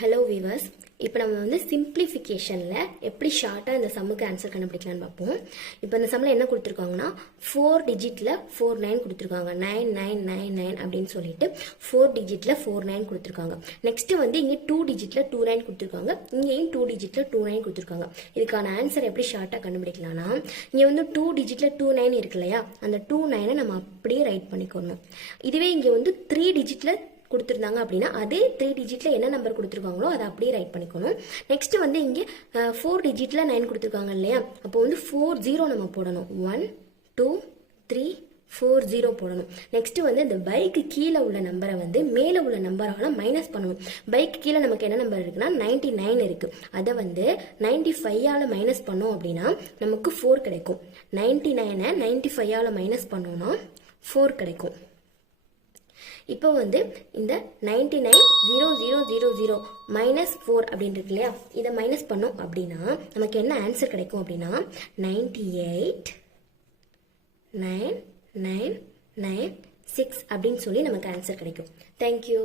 Hello viewers, இப்போ நம்ம வந்து சிம்பிளிஃபிகேஷனில் எப்படி ஷார்ட்டாக இந்த சம்முக்கு ஆன்சர் கண்டுபிடிக்கலான்னு பார்ப்போம். இப்போ இந்த சம்மில் என்ன கொடுத்துருக்காங்கன்னா 4 டிஜிட்டில் 49 கொடுத்துருக்காங்க. 9999 அப்படின்னு சொல்லிட்டு 4 டிஜிட்டில் 49 கொடுத்துருக்காங்க. நெக்ஸ்ட்டு வந்து இங்கே 2 டிஜிட்டில் 29 கொடுத்துருக்காங்க. இங்கேயும் 2 டிஜிட்டில் 29 கொடுத்துருக்காங்க. இதுக்கான ஆன்சர் எப்படி ஷார்ட்டாக கண்டுபிடிக்கலாம்னா, இங்கே வந்து 2 டிஜிட்டில் 29 இருக்கு இல்லையா, அந்த 29 நம்ம அப்படியே ரைட் பண்ணிக்கணும். இதுவே இங்கே வந்து 3 டிஜிட்டில் கொடுத்துருந்தாங்க அப்படின்னா அதே 3 டிஜிட்ல என்ன நம்பர் கொடுத்துருக்காங்களோ அதை அப்படியே ரைட் பண்ணிக்கணும். நெக்ஸ்ட் வந்து இங்கே 4 டிஜிட்ல 9 கொடுத்துருக்காங்க இல்லையா, அப்போ வந்து 40 நம்ம போடணும். 1 2 3 4 0 போடணும். நெக்ஸ்ட் வந்து இந்த பைக்கு கீழே உள்ள நம்பரை வந்து மேலே உள்ள நம்பரால மைனஸ் பண்ணணும். பைக் கீழே நமக்கு என்ன நம்பர் இருக்குன்னா 99 இருக்கு. அதை வந்து 95ஆல மைனஸ் பண்ணோம் அப்படின்னா நமக்கு 4 கிடைக்கும். 99 95ஆல மைனஸ் பண்ணோம்னா 4 கிடைக்கும். இப்போ வந்து இந்த 99,0000 மைனஸ் 4 அப்படின்னு இருக்கு இல்லையா, இதை மைனஸ் பண்ணோம் அப்படின்னா நமக்கு என்ன ஆன்சர் கிடைக்கும் அப்படின்னா 98,999,6 அப்படின்னு சொல்லி நமக்கு ஆன்சர் கிடைக்கும். தேங்க்யூ.